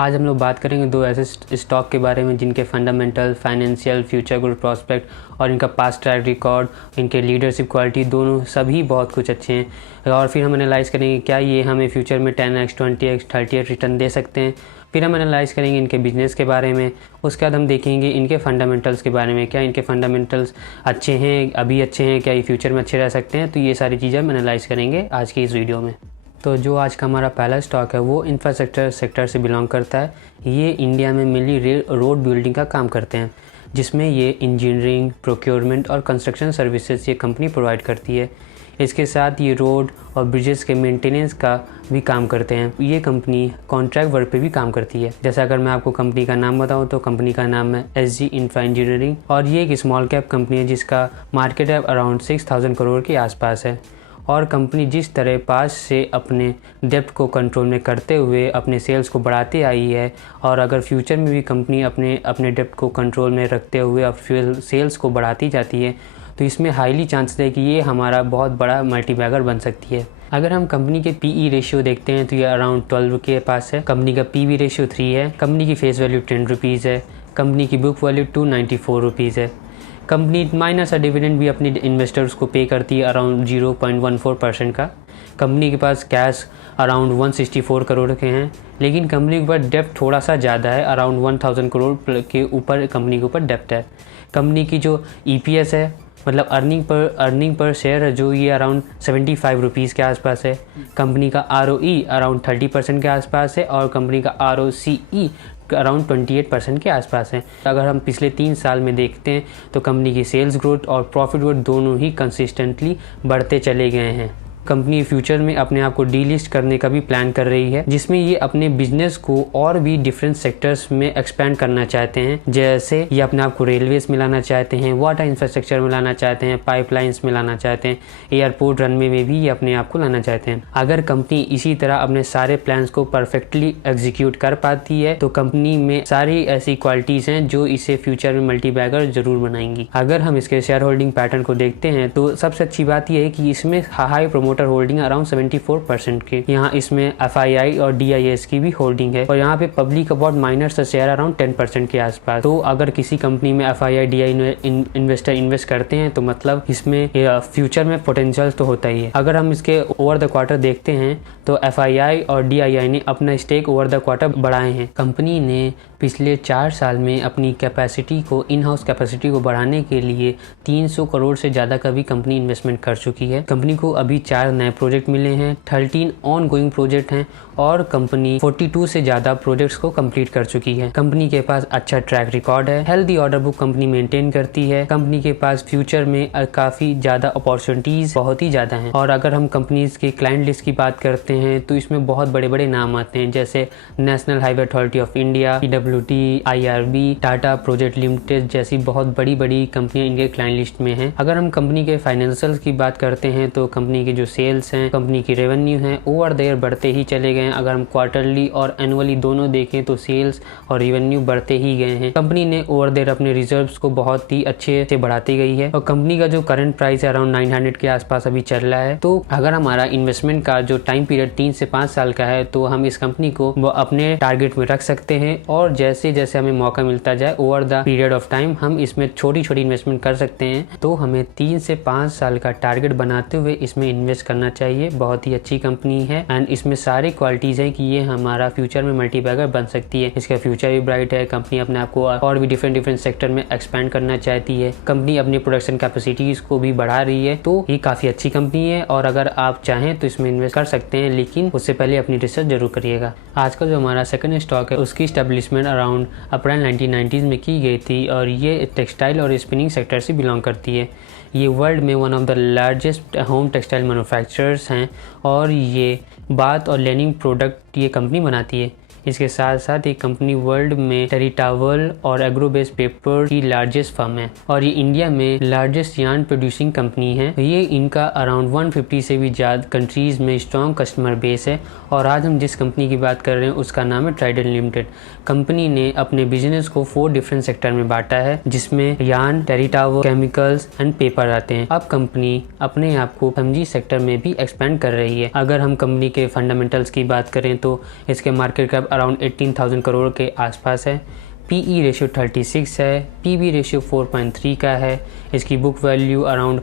आज हम लोग बात करेंगे दो ऐसे स्टॉक के बारे में जिनके fundamental, financial, future growth prospect और इनका पास्ट ट्रैक रिकॉर्ड, इनके लीडरशिप क्वालिटी दोनों सभी बहुत कुछ अच्छे हैं। और फिर हम एनालाइज़ करेंगे क्या ये हमें फ्यूचर में 10x, 20x, 30x रिटर्न दे सकते हैं। फिर हम एनालाइज़ करेंगे इनके बिजनेस के बारे में। उसके बाद हम देखेंगे इनके फंडामेंटल्स के बारे में, क्या इनके फंडामेंटल्स अच्छे हैं, अभी अच्छे हैं, क्या ये फ्यूचर में अच्छे रह सकते हैं। तो ये सारी चीज़ें हम एनालाइज़ करेंगे आज की इस वीडियो में। तो जो आज का हमारा पहला स्टॉक है वो इंफ्रास्ट्रक्चर सेक्टर से बिलोंग करता है। ये इंडिया में मेनली रोड बिल्डिंग का काम करते हैं, जिसमें ये इंजीनियरिंग, प्रोक्योरमेंट और कंस्ट्रक्शन सर्विसेज ये कंपनी प्रोवाइड करती है। इसके साथ ये रोड और ब्रिजेस के मेंटेनेंस का भी काम करते हैं। ये कंपनी कॉन्ट्रैक्ट वर्क पे भी काम करती है। जैसा अगर मैं आपको कंपनी का नाम बताऊं तो कंपनी का नाम है SG इंफ्रा इंजीनियरिंग और ये एक स्मॉल कैप कंपनी है जिसका मार्केट कैप अराउंड 6000 करोड़ के आसपास है। और कंपनी जिस तरह पास से अपने डेब्ट को कंट्रोल में करते हुए अपने सेल्स को बढ़ाते आई है, और अगर फ्यूचर में भी कंपनी अपने डेब्ट को कंट्रोल में रखते हुए अब सेल्स को बढ़ाती जाती है, तो इसमें हाईली चांसेस है कि ये हमारा बहुत बड़ा मल्टीबैगर बन सकती है। अगर हम कंपनी के PE रेशियो देखते हैं तो ये अराउंड 12 के पास है। कंपनी का PB रेशियो 3 है। कंपनी की फेस वैल्यू 10 रुपीज़ है। कंपनी की बुक वैल्यू 294 रुपीज़ है। कंपनी माइनर सा डिविडेंड भी अपने इन्वेस्टर्स को पे करती है अराउंड 0.14% का। कंपनी के पास कैश अराउंड 164 करोड़ के हैं, लेकिन कंपनी के पास डेप्ट थोड़ा सा ज़्यादा है, अराउंड 1000 करोड़ के ऊपर कंपनी के ऊपर डेप्ट है। कंपनी की जो EPS है, मतलब अर्निंग पर शेयर है, जो ये अराउंड 75 रुपीज़ के आसपास है। कंपनी का ROE अराउंड 30% के आसपास है और कंपनी का ROCE अराउंड 28% के आसपास है। अगर हम पिछले 3 साल में देखते हैं तो कंपनी की सेल्स ग्रोथ और प्रॉफिट ग्रोथ दोनों ही कंसिस्टेंटली बढ़ते चले गए हैं। कंपनी फ्यूचर में अपने आप को डीलिस्ट करने का भी प्लान कर रही है, जिसमें ये अपने बिजनेस को और भी डिफरेंट सेक्टर्स में एक्सपेंड करना चाहते हैं। जैसे ये अपने आप को रेलवेज में लाना चाहते हैं, वाटर इंफ्रास्ट्रक्चर में लाना चाहते हैं, पाइपलाइंस में लाना चाहते हैं, एयरपोर्ट रनवे में भी ये अपने आप को लाना चाहते हैं। अगर कंपनी इसी तरह अपने सारे प्लान्स को परफेक्टली एग्जीक्यूट कर पाती है तो कंपनी में सारी ऐसी क्वालिटीज़ हैं जो इसे फ्यूचर में मल्टीबैगर जरूर बनाएंगी। अगर हम इसके शेयर होल्डिंग पैटर्न को देखते हैं तो सबसे अच्छी बात यह है कि इसमें हाई प्रमोटर होल्डिंग अराउंड 74% के। यहाँ इसमें FII और DIS की भी होल्डिंग है और यहाँ पे पब्लिक अबाउट माइनर से शेयर अराउंड 10% के आसपास। तो अगर किसी कंपनी में FII DI इन्वेस्टर इन्वेस्ट करते हैं तो मतलब इसमें फ्यूचर में पोटेंशियल तो होता ही है। अगर हम इसके ओवर द क्वार्टर देखते हैं तो FII और DII ने अपना स्टेक ओवर द क्वार्टर बढ़ाए हैं। कंपनी ने पिछले 4 साल में अपनी कैपेसिटी को, इन हाउस कैपेसिटी को बढ़ाने के लिए 300 करोड़ से ज़्यादा का भी कंपनी इन्वेस्टमेंट कर चुकी है। कंपनी को अभी 4 नए प्रोजेक्ट मिले हैं, 13 ऑन गोइंग प्रोजेक्ट हैं और कंपनी 42 से ज़्यादा प्रोजेक्ट्स को कंप्लीट कर चुकी है। कंपनी के पास अच्छा ट्रैक रिकॉर्ड है, healthy order book company maintain करती है। कंपनी के पास फ्यूचर में काफ़ी ज़्यादा अपॉर्चुनिटीज़ बहुत ही ज़्यादा हैं। और अगर हम कंपनीज के क्लाइंट लिस्ट की बात करते हैं तो इसमें बहुत बड़े बड़े नाम आते हैं, जैसे national highway authority of India, PWD, IRB, Tata project limited जैसी बहुत बड़ी बड़ी कंपनियां इनके क्लाइंट लिस्ट में हैं। अगर हम कंपनी के फाइनेंशियल्स की बात करते हैं तो कंपनी के जो सेल्स हैं, कंपनी की रेवेन्यू हैं, ओवर द ईयर बढ़ते ही चले गए हैं। अगर हम क्वार्टरली और एनुअली दोनों देखें तो सेल्स और रेवेन्यू बढ़ते ही गए हैं। कंपनी ने ओवर द ईयर अपने रिजर्व्स को बहुत ही अच्छे से बढ़ाती गई है और कंपनी का जो करंट प्राइस है अराउंड 900 के आसपास अभी चल रहा है। तो अगर हमारा इन्वेस्टमेंट का जो टाइम पीरियड 3 से 5 साल का है तो हम इस कंपनी को अपने टारगेट में रख सकते हैं और जैसे जैसे हमें मौका मिलता जाए over the period of time हम इसमें छोटी छोटी इन्वेस्टमेंट कर सकते हैं। तो हमें 3 से 5 साल का टारगेट बनाते हुए इसमें इन्वेस्ट करना चाहिए। बहुत ही अच्छी कंपनी है एंड इसमें सारी क्वालिटीज़ हैं कि ये हमारा फ्यूचर में मल्टीबैगर बन सकती है। इसका फ्यूचर भी ब्राइट है। कंपनी अपने आप को और भी डिफरेंट सेक्टर में एक्सपेंड करना चाहती है। कंपनी अपनी प्रोडक्शन कैपेसिटीज़ को भी बढ़ा रही है, तो ये काफ़ी अच्छी कंपनी है और अगर आप चाहें तो इसमें इन्वेस्ट कर सकते हैं, लेकिन उससे पहले अपनी रिसर्च जरूर करिएगा। आज का जो हमारा सेकंड स्टॉक है उसकी स्टैब्लिशमेंट अराउंड अप्रैल 1990s में की गई थी और ये टेक्सटाइल और स्पिनिंग सेक्टर से बिलोंग करती है। ये वर्ल्ड में one of the largest home textile manufacturers हैं और ये बाथ और लेनिंग प्रोडक्ट ये कंपनी बनाती है। इसके साथ साथ ये कंपनी वर्ल्ड में टेरिटावल और एग्रो बेस्ड पेपर की लार्जेस्ट फर्म है और ये इंडिया में लार्जेस्ट यार्न प्रोड्यूसिंग कंपनी है। ये इनका अराउंड 150 से भी ज़्यादा कंट्रीज़ में स्ट्रॉन्ग कस्टमर बेस है। और आज हम जिस कंपनी की बात कर रहे हैं उसका नाम है ट्राइडेंट लिमिटेड। कंपनी ने अपने बिजनेस को 4 डिफरेंट सेक्टर में बांटा है, जिसमें यार्न, टेरिटावल, केमिकल्स एंड पेपर आते हैं। अब कंपनी अपने आप को FMCG सेक्टर में भी एक्सपेंड कर रही है। अगर हम कंपनी के फंडामेंटल्स की बात करें तो इसके मार्केट कैप अराउंड 18,000 करोड़ के आसपास है। PE रेशियो 36 है। PB रेशियो 4.3 का है। इसकी बुक वैल्यू अराउंड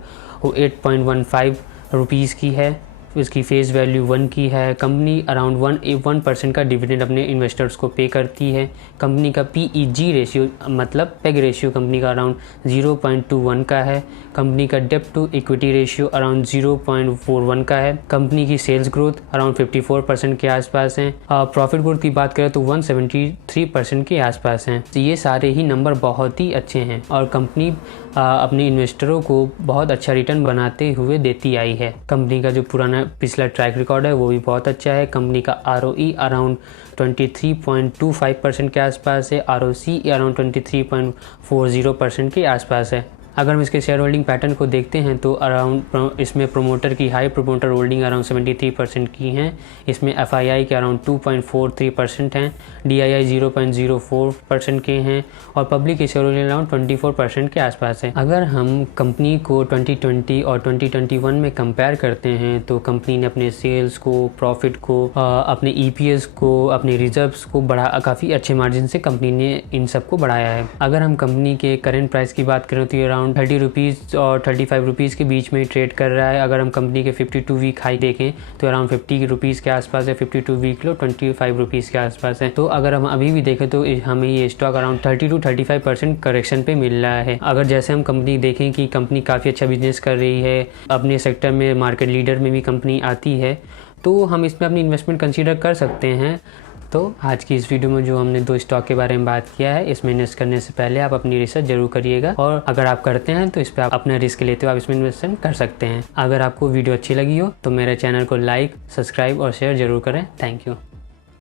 8.15 रुपीज़ की है। इसकी फेस वैल्यू 1 की है। कंपनी अराउंड 1% का डिविडेंड अपने इन्वेस्टर्स को पे करती है। कंपनी का PEG रेशियो मतलब पेग रेशियो कंपनी का अराउंड 0.21 का है। कंपनी का डेब्ट टू इक्विटी रेशियो अराउंड 0.41 का है। कंपनी की सेल्स ग्रोथ अराउंड 54% के आसपास है। प्रॉफिट ग्रोथ की बात करें तो 173% के आसपास हैं। तो ये सारे ही नंबर बहुत ही अच्छे हैं और कंपनी अपने इन्वेस्टरों को बहुत अच्छा रिटर्न बनाते हुए देती आई है। कंपनी का जो पुराना पिछला ट्रैक रिकॉर्ड है वो भी बहुत अच्छा है। कंपनी का ROE अराउंड 23.25% के आसपास है। ROCE अराउंड 23.40% के आसपास है। अगर हम इसके शेयर होल्डिंग पैटर्न को देखते हैं तो अराउंड इसमें प्रोमोटर की हाई प्रोमोटर होल्डिंग अराउंड 73% की हैं। इसमें FII के अराउंड 2.43% हैं। DII 0.04% के हैं और पब्लिक की शेयर होल्डिंग अराउंड 24% के आसपास है। अगर हम कंपनी को 2020 और 2021 में कंपेयर करते हैं तो कंपनी ने अपने सेल्स को, प्रॉफिट को, अपने EPS को, अपने रिजर्व्स को काफ़ी अच्छे मार्जिन से कंपनी ने इन सब को बढ़ाया है। अगर हम कंपनी के करेंट प्राइस की बात करें तो ये अराउंड 30 रुपीज़ और 35 रुपीज़ के बीच में ट्रेड कर रहा है। अगर हम कंपनी के 52 वीक हाई देखें तो अराउंड 50 रुपीज़ के आसपास है। 52 वीक लो 25 रुपीज़ के आसपास है। तो अगर हम अभी भी देखें तो हमें ये स्टॉक अराउंड 30 to 35% करेक्शन पे मिल रहा है। अगर जैसे हम कंपनी देखें कि कंपनी काफ़ी अच्छा बिजनेस कर रही है, अपने सेक्टर में मार्केट लीडर में भी कंपनी आती है, तो हम इसमें अपनी इन्वेस्टमेंट कंसीडर कर सकते हैं। तो आज की इस वीडियो में जो हमने 2 स्टॉक के बारे में बात किया है, इसमें इन्वेस्ट करने से पहले आप अपनी रिसर्च जरूर करिएगा और अगर आप करते हैं तो इस पर आप अपना रिस्क लेते हो आप इसमें इन्वेस्टमेंट कर सकते हैं। अगर आपको वीडियो अच्छी लगी हो तो मेरे चैनल को लाइक, सब्सक्राइब और शेयर जरूर करें। Thank you.